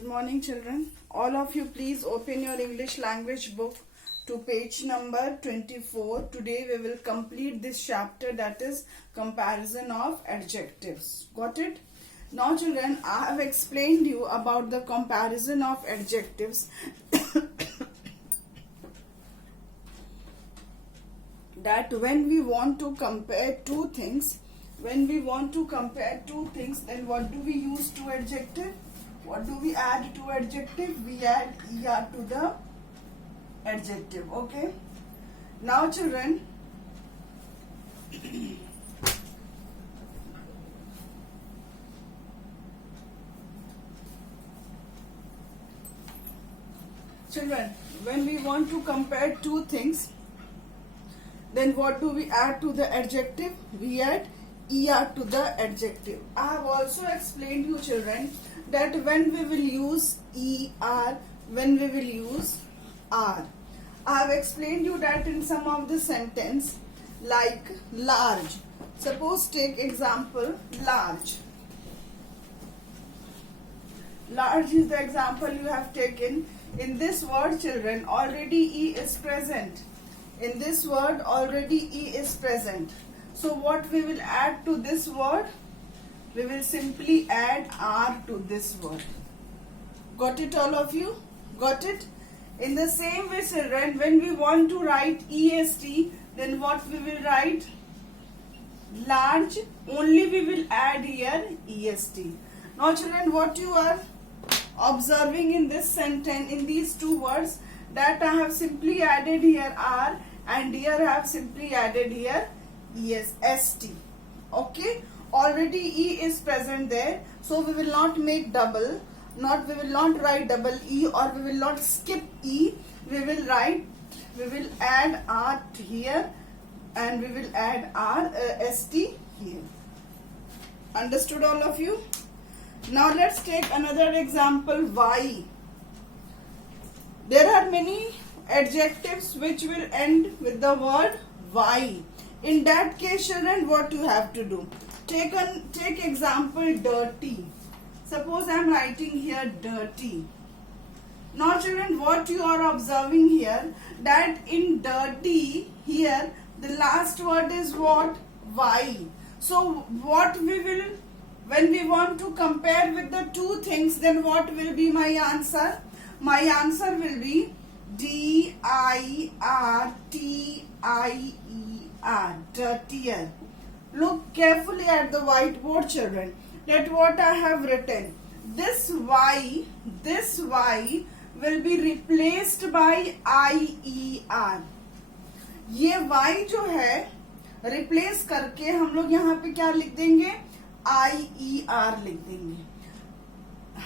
Good morning, children. All of you, please open your English language book to page number 24. Today we will complete this chapter, that is comparison of adjectives. Got it? Now, children, I have explained you about the comparison of adjectives. That when we want to compare two things, then what do we use to adjective? What do we add to adjective? We add er to the adjective. Okay. Now, children, when we want to compare two things, then what do we add to the adjective? We add er to the adjective. I have also explained you, children, that when we will use er, when we will use are. I have explained you that in some of the sentence, like large. Suppose take example large. Large is the example you have taken. In this word, children, already e is present. In this word, already e is present. So what we will add to this word? We will simply add r to this word. Got it, all of you? Got it? In the same way, children, when we want to write est, then what we will write? Large, only we will add here est. Now, children, what you are observing in this sentence, in these two words, that I have simply added here r, and here I have simply added here est. Okay, already e is present there, so we will not make double, we will not write double e, or we will not skip e. We will add r here, and we will add st here. Understood, all of you? Now let's take another example, y. There are many adjectives which will end with the word y. In that case, children, what you have to do? Take example dirty. Suppose I am writing here dirty. Now, children, what you are observing here, that in dirty here the last word is what? Y. So what we will, when we want to compare with the two things, then what will be my answer? My answer will be dirtier, dirtier. Look carefully at the whiteboard, children, that what I have written. This y will be replaced by IER. ये y जो है replace करके हम लोग यहाँ पे क्या लिख देंगे? IER लिख देंगे.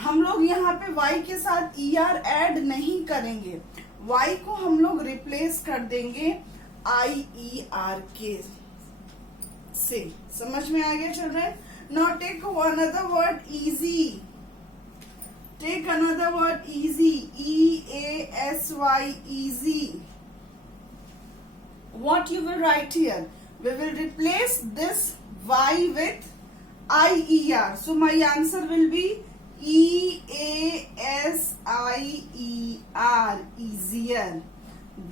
हम लोग यहाँ पे y के साथ ER ऐड नहीं करेंगे. y को हम लोग रिप्लेस कर देंगे IER के से. समझ में आ गया, children? Now take another word easy. Take another word easy. EASY, easy. What you will write here? We will replace this y with IER. So my answer will be EASIER, easier.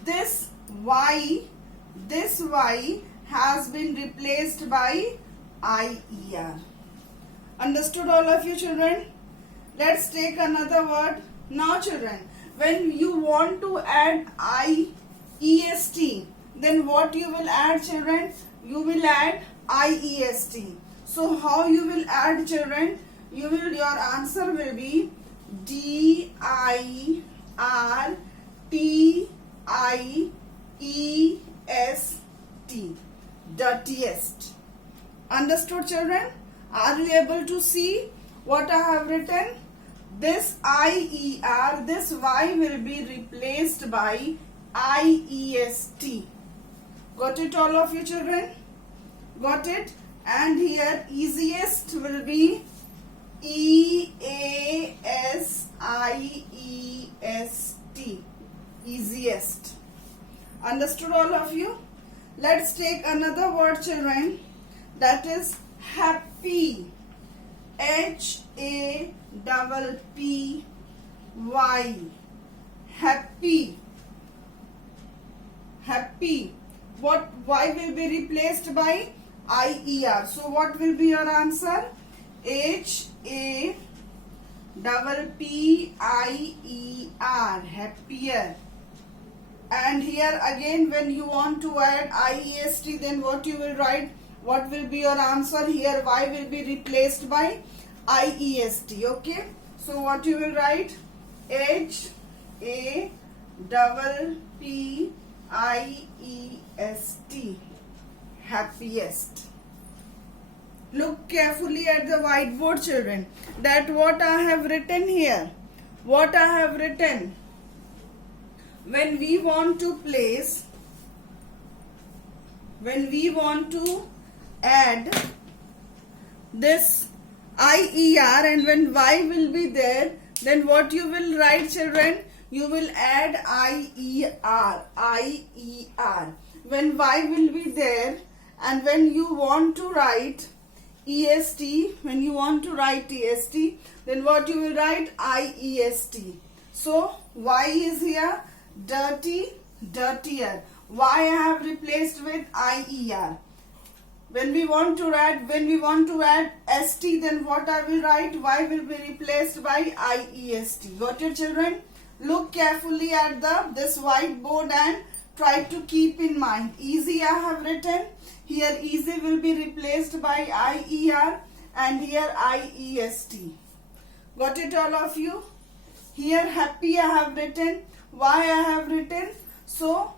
This y has been replaced by IER. Understood, all of you, children? Let's take another word. Now, children, when you want to add IEST, then what you will add, children? You will add IEST. So how you will add, children? Your answer will be DIRTIEST, dirtiest. Understood, children? Are you able to see what I have written? This IER, this y will be replaced by IEST. Got it, all of you, children? Got it? And here easiest will be EASIEST, easiest. Understood, all of you? Let's take another word, children, that is happy. HAPPY, Y. Happy. Happy. What Y will be replaced by IER. So what will be your answer? HAPPIER. Happier. And here again, when you want to add IEST, then what you will write? What will be your answer? Here Y will be replaced by IEST. Okay. So what you will write? HAPPIEST. Happiest. Look carefully at the whiteboard, children. That what I have written here. What I have written. When we want to place, when we want to add this IER, and when Y will be there, then what you will write, children? You will add IER. IER. When Y will be there, and when you want to write EST, when you want to write EST, then what you will write? IEST. So Y is here. Dirty, dirtier. Y I have replaced with IER. When we want to add ST, then what I will write? Y will be replaced by IEST. Got it, children? Look carefully at this whiteboard and try to keep in mind. Easy I have written. Here easy will be replaced by IER and here IEST. Got it, all of you? Here happy I have written. Y I have written. So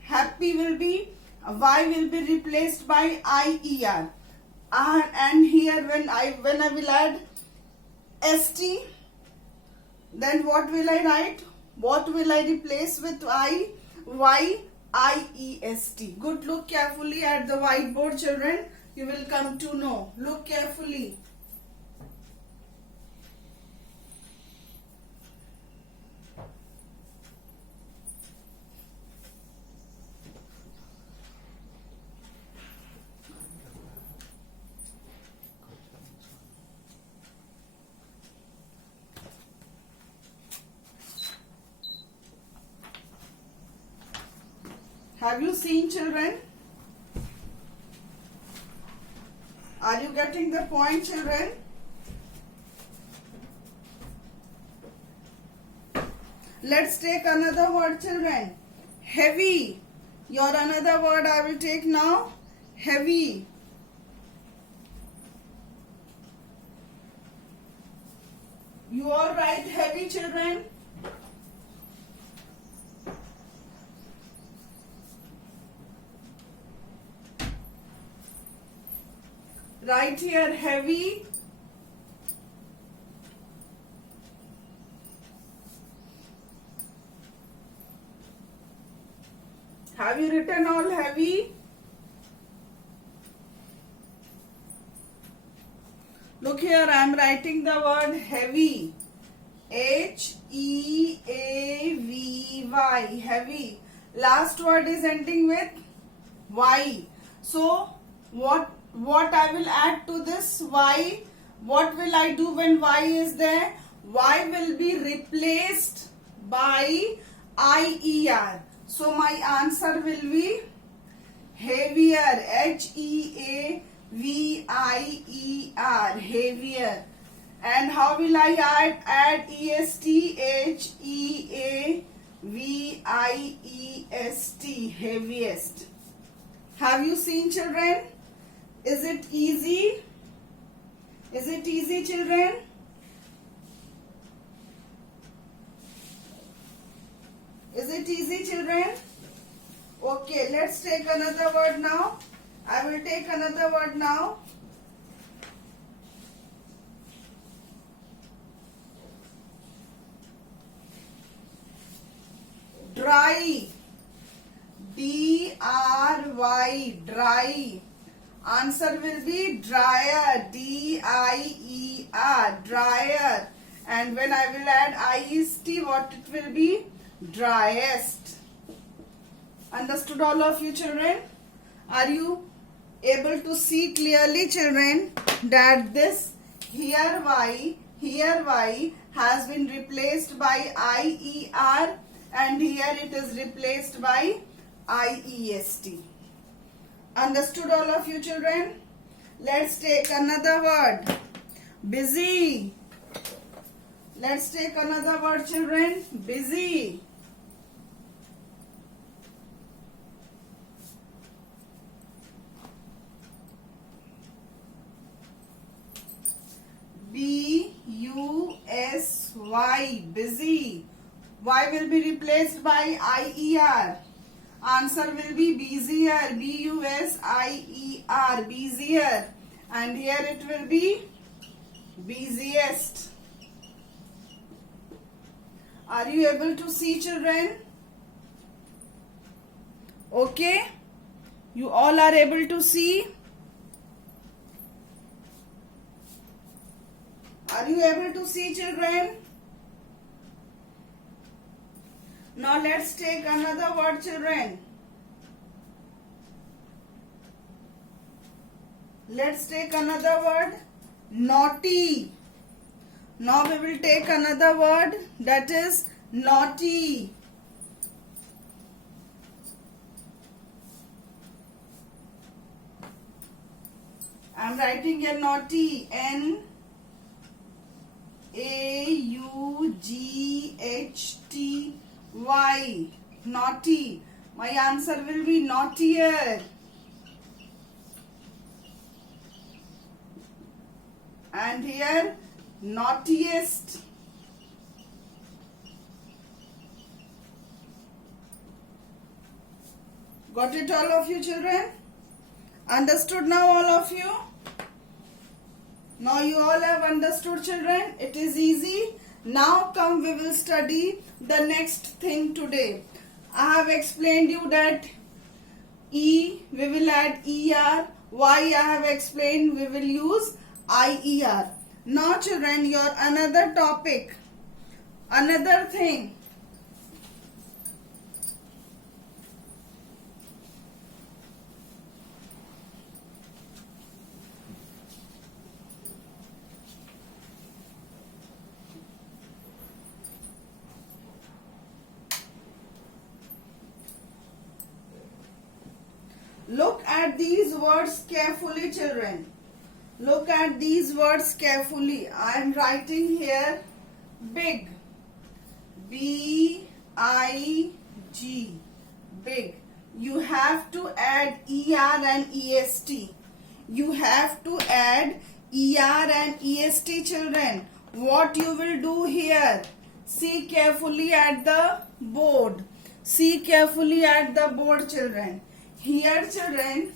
happy will be, Y will be replaced by IER. And here when I will add ST, then what will I write? What will I replace with I? Y, IEST. Good, look carefully at the whiteboard, children. You will come to know. Look carefully. Have you seen, children? Are you getting the point, children? Let's take another word, children. Heavy. Your another word I will take now. Heavy. You all write heavy, children. Right here, heavy. Have you written all heavy? Look here, I am writing the word heavy. HEAVY. Heavy. Last word is ending with Y. So, what I will add to this Y? What will I do when Y is there? Y will be replaced by IER. So my answer will be heavier. HEAVIER. Heavier. And how will I add EST? HEAVIEST. Heaviest. Have you seen, children? Is it easy? Is it easy, children? Is it easy, children? Okay, let's take another word now. I will take another word now. Dry. DRY. Dry. Answer will be dryer. DIER. Dryer. And when I will add IEST, what it will be? Driest. Understood, all of you, children? Are you able to see clearly, children, that this here Y, Here Y has been replaced by IER and here it is replaced by IEST. Understood all of you children? Let's take another word. Busy. Let's take another word children. Busy. B-U-S-Y, busy. Y will be replaced by I-E-R. Answer will be busier, B-U-S-I-E-R, busier. And here it will be busiest. Are you able to see children? Okay? You all are able to see? Are you able to see children? Now let's take another word children. Let's take another word. Naughty. Now we will take another word, that is naughty. I am writing here naughty. N-A-U-G-H-T-Y. Naughty. My answer will be naughtier. And here naughtiest. Got it all of you children? Understood now all of you? Now you all have understood children. It is easy. Now come we will study the next thing today. I have explained you that E we will add ER. Y I have explained we will use IER. Now children, your another topic, another thing. Look at these words carefully children. Look at these words carefully. I am writing here big. B-I-G. Big. You have to add ER and EST. You have to add ER and EST children. What you will do here? See carefully at the board. See carefully at the board children. Here children,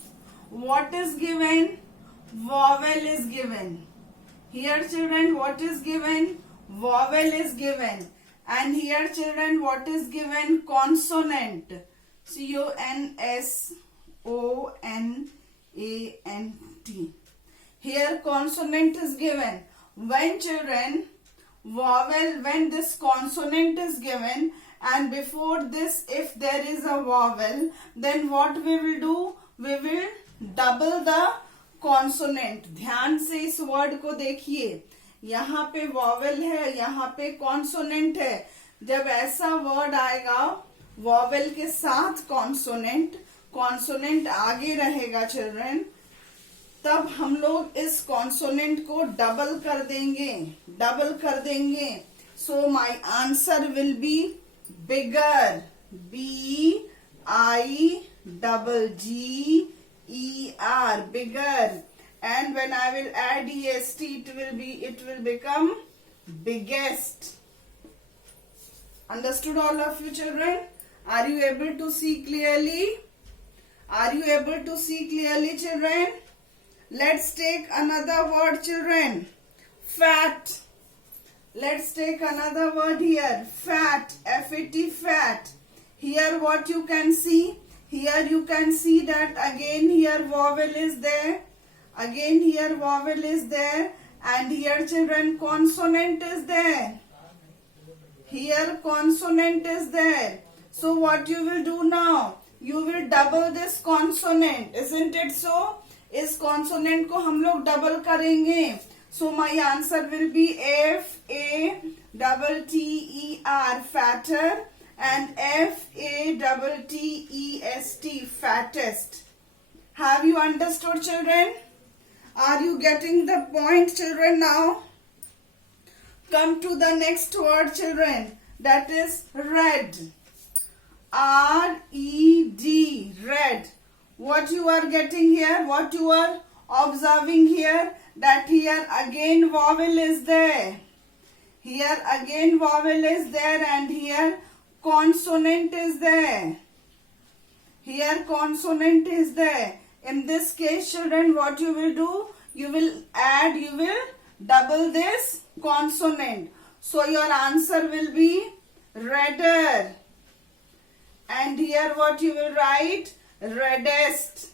what is given? Vowel is given. Here children, what is given? Vowel is given. And here children, what is given? Consonant. C-O-N-S-O-N-A-N-T. Here consonant is given. When children, vowel, when this consonant is given and before this if there is a vowel, then what we will do? We will double the consonant. ध्यान से इस word को देखिए. यहाँ पे vowel है, यहाँ पे कॉन्सोनेंट है. जब ऐसा वर्ड आएगा वॉवेल के साथ कॉन्सोनेंट, कॉन्सोनेंट आगे रहेगा चिल्ड्रन, तब हम लोग इस कॉन्सोनेंट को डबल कर देंगे, डबल कर देंगे. So my answer will be bigger. B-I-G-G-E-R, bigger. And when I will add est, it will become biggest. Understood all of you children? Are you able to see clearly? Are you able to see clearly children? Let's take another word children. Fat. Let's take another word here. Fat. F-A-T, fat. Here what you can see? Here you can see that again here vowel is there. Again here vowel is there. And here children consonant is there. Here consonant is there. So what you will do now? You will double this consonant. Isn't it so? इस consonant को हम लोग double करेंगे. So my answer will be F-A-T-T-E-R, fatter, and F-A-T-T-E-S-T, fattest. Have you understood, children? Are you getting the point, children, now? Come to the next word, children. That is red. R-E-D, red. What you are getting here? What you are observing here? That here again vowel is there. Here again vowel is there, and here consonant is there. Here consonant is there. In this case, children, what you will do? You will double this consonant. So your answer will be redder. And here what you will write? Reddest.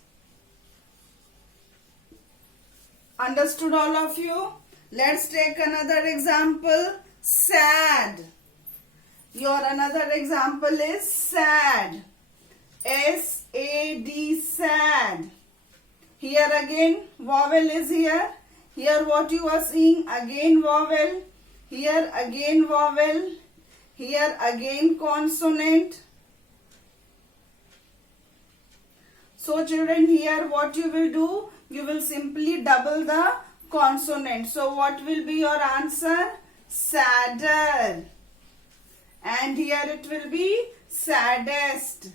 Understood, all of you? Let's take another example. Sad. Your another example is sad. S-A-D, sad. Here again vowel is here. Here what you are seeing? Again vowel. Here again vowel. Here again consonant. So children, here what you will do? You will simply double the consonant. So what will be your answer? Sadder. And here it will be saddest.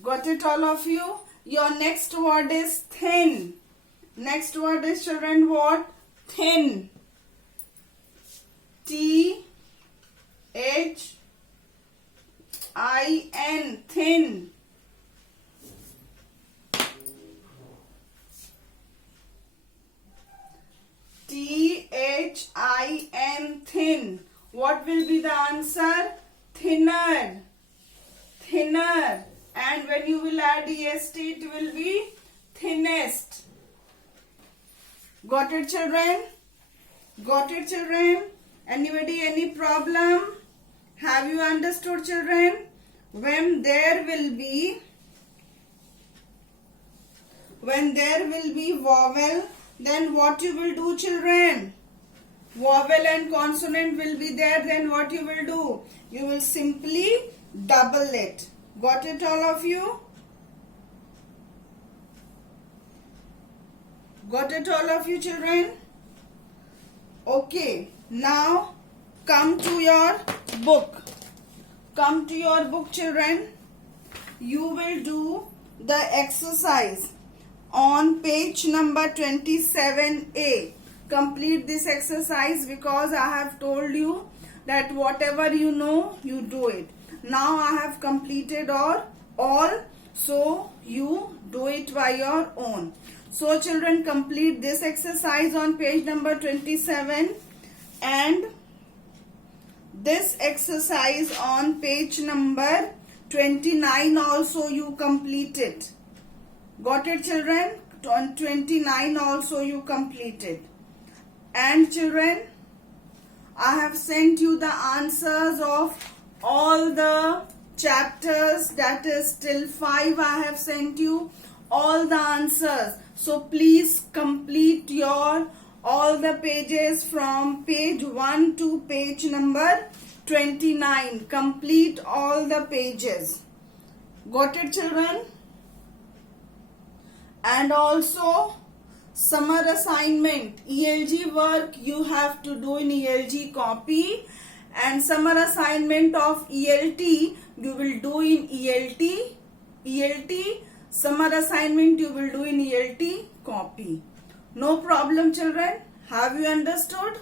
Got it, all of you? Your next word is thin. Next word is, children, what? Thin. T-H-I-N, thin. T-H-I-N, thin. What will be the answer? Thinner. Thinner. And when you will add est, it will be thinnest. Got it, children? Got it, children? Anybody, any problem? Have you understood, children? When there will be vowel, then what you will do, children? Vowel and consonant will be there, then what you will do? You will simply double it. Got it, all of you? Got it, all of you, children? Okay, now come to your book. Come to your book, children. You will do the exercise on page number 27A. Complete this exercise because I have told you that whatever you know, you do it. Now I have completed all, so you do it by your own. So children, complete this exercise on page number 27 and this exercise on page number 29 also you complete it. Got it, children? On 29 also you complete it. And children, I have sent you the answers of all the chapters, that is till 5 I have sent you all the answers. So please complete your all the pages from page 1 to page number 29. Complete all the pages. Got it, children? And also summer assignment, ELG work you have to do in ELG copy, and summer assignment of ELT you will do in ELT. Summer assignment you will do in ELT copy. No problem, children. Have you understood?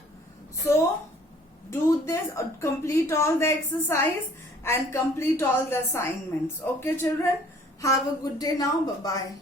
So do this, complete all the exercise and complete all the assignments. Okay, children? Have a good day now. Bye-bye.